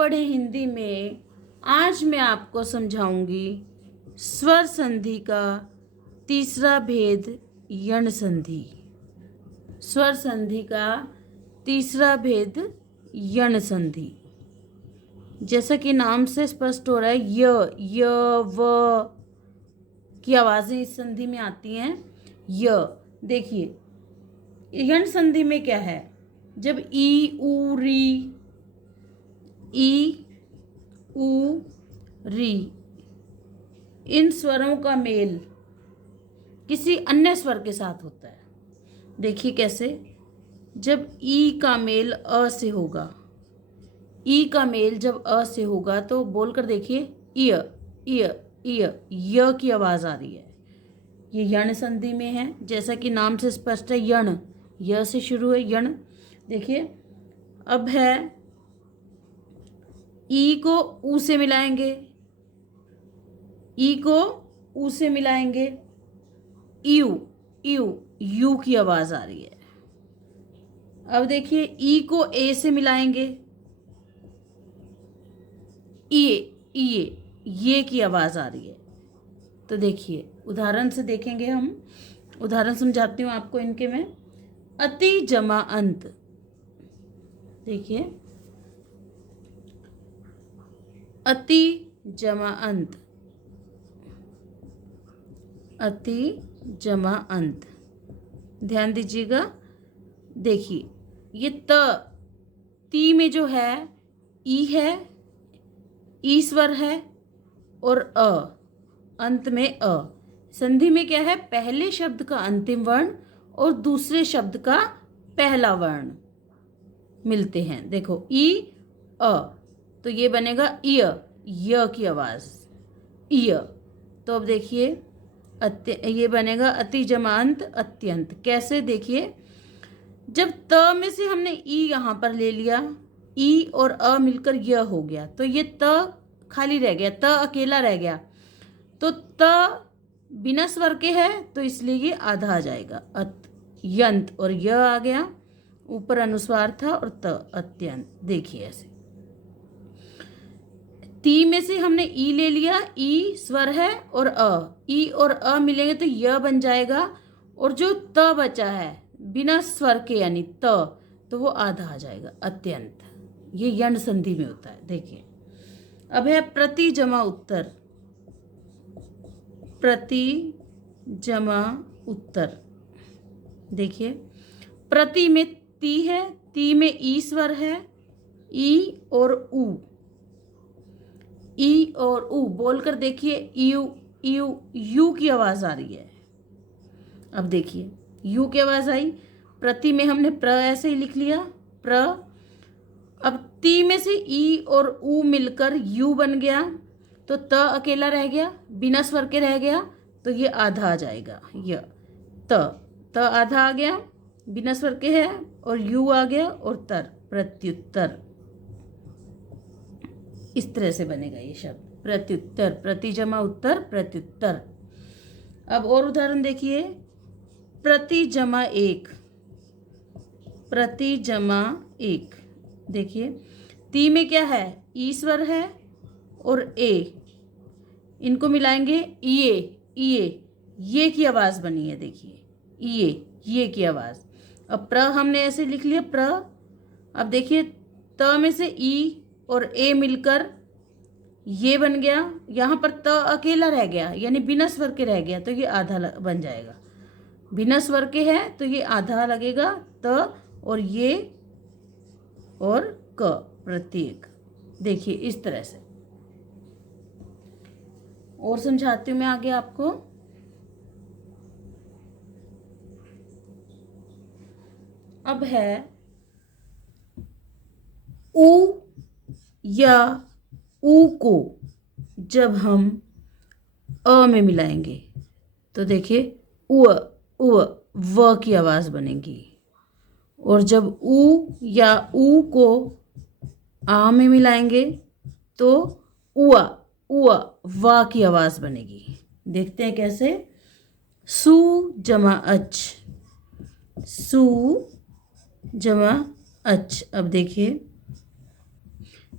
पढ़े हिंदी में आज मैं आपको समझाऊंगी स्वर संधि का तीसरा भेद यण संधि। स्वर संधि का तीसरा भेद यण संधि। जैसा कि नाम से स्पष्ट हो रहा है य व की आवाज़ें इस संधि में आती हैं। य देखिए यण संधि में क्या है, जब ई उ री इन स्वरों का मेल किसी अन्य स्वर के साथ होता है। देखिए कैसे, जब ई का मेल अ से होगा, ई का मेल जब अ से होगा तो बोलकर देखिए इय इय इय य की आवाज़ आ रही है। ये यण संधि में है, जैसा कि नाम से स्पष्ट है यण, य से शुरू है यण। देखिए अब है ई को ऊ से मिलाएंगे, ई को ऊ से मिलाएंगे, यू यू यू की आवाज़ आ रही है। अब देखिए ई को ए से मिलाएंगे, ये की आवाज़ आ रही है। तो देखिए उदाहरण से देखेंगे हम, उदाहरण समझाती हूँ आपको इनके में। अति जमा अंत, देखिए अति जमा अंत, अति जमा अंत, ध्यान दीजिएगा। देखिए ये ती में जो है ई है, ई स्वर है, और अंत में अ। संधि में क्या है, पहले शब्द का अंतिम वर्ण और दूसरे शब्द का पहला वर्ण मिलते हैं। देखो ई अ, तो ये बनेगा इय, य की आवाज़ इय। तो अब देखिए ये बनेगा अति जमांत अत्यंत। कैसे, देखिए जब त में से हमने ई यहाँ पर ले लिया, ई और अ मिलकर य हो गया, तो ये त खाली रह गया, त अकेला रह गया। तो त बिना स्वर के है तो इसलिए ये आधा आ जाएगा, अत्यंत, और य आ गया, ऊपर अनुस्वार था, और त अत्यंत। देखिए ऐसे ती में से हमने ई ले लिया, ई स्वर है और ई और अ मिलेंगे तो य बन जाएगा, और जो त बचा है बिना स्वर के यानी तो वो आधा आ जाएगा, अत्यंत। ये यण संधि में होता है। देखिए अब है प्रति जमा उत्तर, प्रति जमा उत्तर। देखिए प्रति में ती है, ती में ई स्वर है, ई और ऊ, ई और ऊ बोलकर देखिए यू यू यू की आवाज़ आ रही है। अब देखिए यू की आवाज़ आई, प्रति में हमने प्र ऐसे ही लिख लिया, प्र। अब ती में से ई और ऊ मिलकर यू बन गया, तो त अकेला रह गया, बिना स्वर के रह गया, तो ये आधा आ जाएगा, य त आधा आ गया, बिना स्वर के है, और यू आ गया, और तर, प्रत्युत्तर। इस तरह से बनेगा ये शब्द प्रत्युत्तर, प्रति जमा उत्तर, प्रत्युत्तर। अब और उदाहरण देखिए, प्रति जमा एक, प्रति जमा एक। देखिए ती में क्या है, ई स्वर है और ए, इनको मिलाएंगे ये की आवाज़ बनी है। देखिए ये की आवाज़। अब प्र हमने ऐसे लिख लिया, प्र। अब देखिए त में से ई और ए मिलकर ये बन गया, यहाँ पर त अकेला रह गया यानी बिना स्वर के रह गया, तो ये आधा बन जाएगा। बिना स्वर के है तो ये आधा लगेगा, त और ये और क, प्रत्येक। देखिए इस तरह से। और समझाती हूँ मैं आगे आपको। अब है ऊ या ऊ को जब हम अ में मिलाएंगे तो देखिए उ व की आवाज़ बनेगी, और जब ऊ या ऊ को आ में मिलाएंगे तो उआ वा की आवाज़ बनेगी। देखते हैं कैसे, सु जमा अच, सु जमा अच। अब देखिए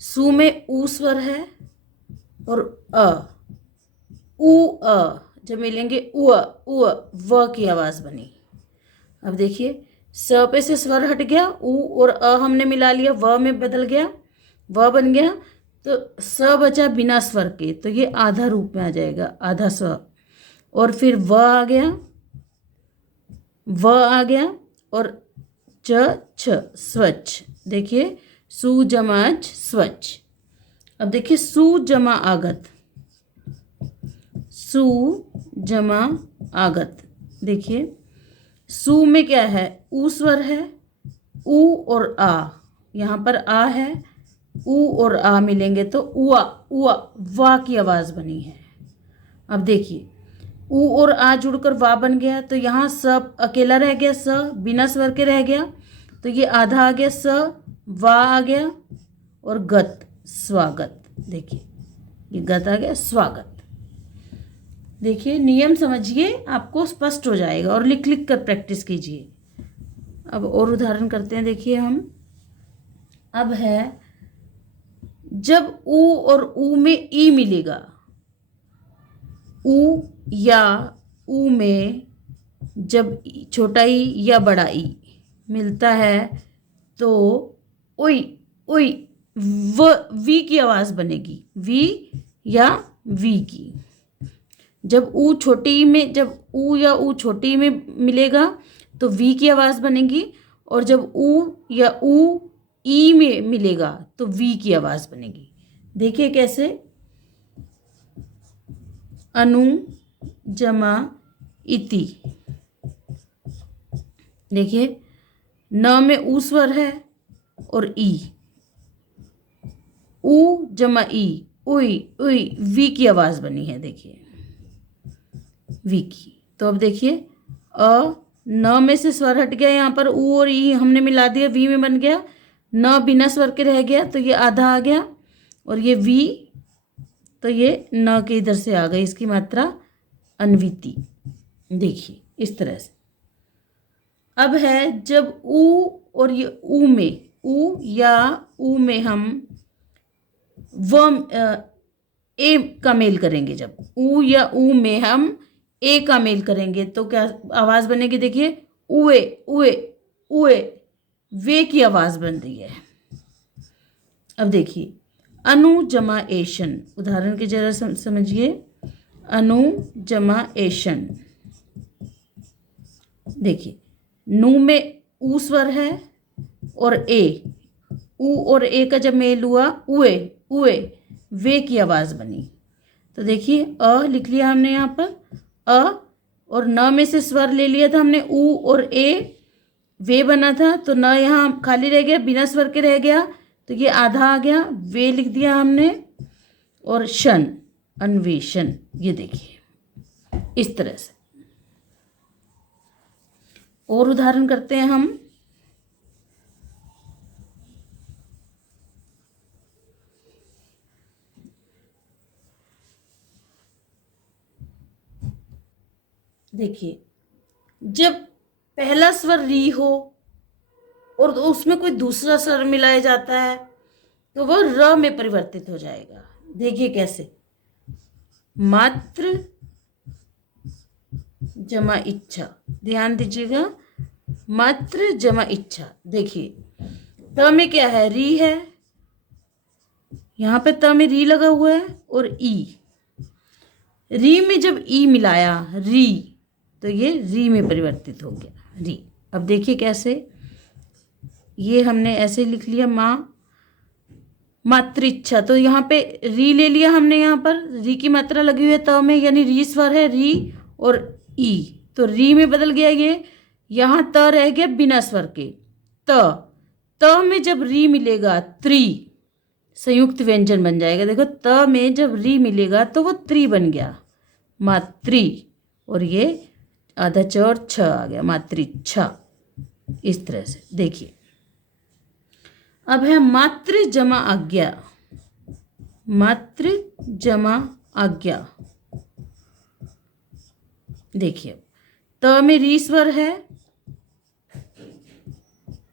सु में ऊ स्वर है और अ, ऊ अ जब मिलेंगे उ व की आवाज बनी। अब देखिए स पे से स्वर हट गया, ऊ और अ हमने मिला लिया, व में बदल गया, व बन गया, तो स बचा बिना स्वर के, तो ये आधा रूप में आ जाएगा, आधा स्व। और फिर व आ गया, व आ गया, और च छ स्वच्छ। देखिए सु जमा च स्वच्छ। अब देखिए सु जमा आगत, सु जमा आगत। देखिए सु में क्या है, ऊ स्वर है, ऊ और आ, यहाँ पर आ है, ऊ और आ मिलेंगे तो उआ उआ वा की आवाज बनी है। अब देखिए ऊ और आ जुड़कर वा बन गया, तो यहाँ स अकेला रह गया, स बिना स्वर के रह गया, तो ये आधा आ गया, स वा आ गया, और गत स्वागत। देखिए ये गत आ गया, स्वागत। देखिए नियम समझिए, आपको स्पष्ट हो जाएगा, और लिख लिख कर प्रैक्टिस कीजिए। अब और उदाहरण करते हैं। देखिए हम अब है, जब ऊ और ऊ में ई मिलेगा, ऊ या ऊ में जब छोटा ई या बड़ा ई मिलता है तो उई उई वी की आवाज बनेगी, वी या वी की। जब ऊ छोटी ई में, जब ऊ या ऊ छोटी ई में मिलेगा तो वी की आवाज बनेगी, और जब ऊ या ऊ ई में मिलेगा तो वी की आवाज बनेगी। देखिए कैसे, अनु जमा इति। देखिए न में ऊ स्वर है और ई, ऊ जमा ई, उई उई वी की आवाज बनी है। देखिए वी की। तो अब देखिए अ न में से स्वर हट गया, यहाँ पर ऊ और ई हमने मिला दिया, वी में बन गया, न बिना स्वर के रह गया, तो ये आधा आ गया, और ये वी, तो ये न के इधर से आ गई, इसकी मात्रा अन्विति। देखिए इस तरह से। अब है जब ऊ और ये ऊ में, ऊ या ऊ में हम ए का मेल करेंगे, जब ऊ या ऊ में हम ए का मेल करेंगे तो क्या आवाज बनेगी। देखिए उए उए उए वे की आवाज बन रही है। अब देखिए अनु जमा एशन, उदाहरण के जरा समझिए। अनु जमा एशन। देखिए नु में ऊ स्वर है और ए, ऊ और ए का जब मेल हुआ उए उए वे की आवाज बनी। तो देखिए अ लिख लिया हमने यहाँ पर, अ और न में से स्वर ले लिया था हमने, ऊ और ए वे बना था, तो न यहाँ खाली रह गया, बिना स्वर के रह गया, तो ये आधा आ गया, वे लिख दिया हमने, और शन अन्वेषण। ये देखिए इस तरह से। और उदाहरण करते हैं हम। देखिए जब पहला स्वर री हो और उसमें कोई दूसरा स्वर मिलाया जाता है तो वह र में परिवर्तित हो जाएगा। देखिए कैसे, मात्र जमा इच्छा। ध्यान दीजिएगा, मात्र जमा इच्छा। देखिए त में क्या है, री है, यहाँ पे त में री लगा हुआ है, और ई, री में जब ई मिलाया री, तो ये री में परिवर्तित हो गया, री। अब देखिए कैसे, ये हमने ऐसे लिख लिया, माँ मातृइच्छा, तो यहाँ पे री ले लिया हमने, यहाँ पर री की मात्रा लगी हुई है त में, यानी री स्वर है, री और ई, तो री में बदल गया ये, यहाँ त रह गया बिना स्वर के, त में जब री मिलेगा त्रि, संयुक्त व्यंजन बन जाएगा। देखो त में जब री मिलेगा तो वो त्रि बन गया, मातृ, और ये आधा च और छ आ गया, मातृच्छा। इस तरह से। देखिए अब है मातृ जमा आज्ञा, मातृ जमा आज्ञा। देखिए त में री स्वर है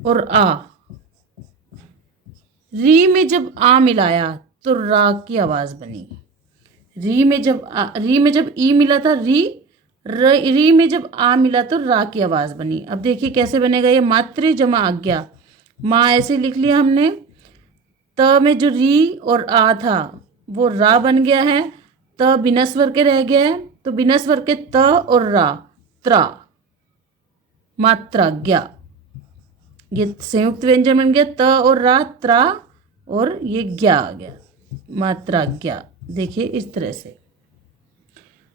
और आ, री में जब आ मिलाया तो रा की आवाज़ बनी। री में जब ई मिला था री में जब आ मिला तो रा की आवाज़ बनी। अब देखिए कैसे बनेगा ये, मात्रे जमा आज्ञा। माँ ऐसे लिख लिया हमने। त में जो री और आ था वो रा बन गया है। त बिना स्वर के रह गया है, तो बिना स्वर के त और रा, त्रा, मात्रा ज्ञा। ये संयुक्त व्यंजन बन गया, त और रा, त्रा, और ये ज्ञा आ गया, मात्रा ज्ञा। देखिए इस तरह से।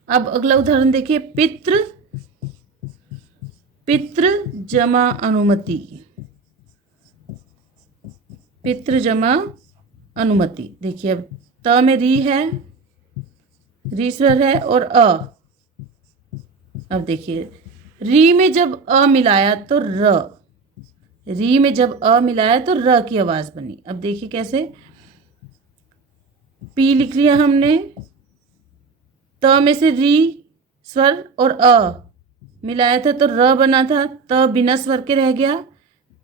अब अगला उदाहरण देखिए, पितृ जमा अनुमति। पितृ जमा अनुमति। देखिए अब त में री है, री स्वर है, और अ। अब देखिए री में जब अ मिलाया तो र, री में जब अ मिलाया तो र की आवाज़ बनी। अब देखिए कैसे, पी लिख लिया हमने। त में से री स्वर और अ मिलाया था तो र बना था। त बिना स्वर के रह गया।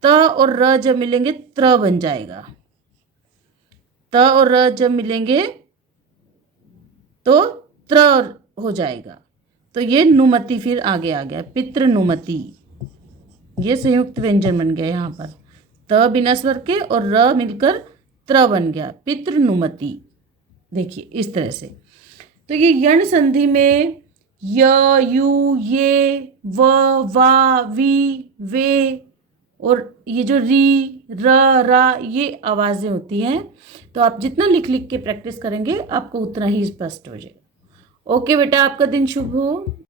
त और र जब मिलेंगे त्र बन जाएगा। त और र जब मिलेंगे तो त्र हो जाएगा। तो ये नुमति फिर आगे आ गया, पितृ नुमति। ये संयुक्त व्यंजन बन गया यहाँ पर। त बिना स्वर के और र मिलकर त्र बन गया, पितृ नुमति। देखिए इस तरह से। तो ये यण संधि में य, यू, ये, व, वा, वी, वे और ये जो री, र, रा, ये आवाज़ें होती हैं। तो आप जितना लिख लिख के प्रैक्टिस करेंगे आपको उतना ही स्पष्ट हो जाएगा। ओके बेटा, आपका दिन शुभ हो।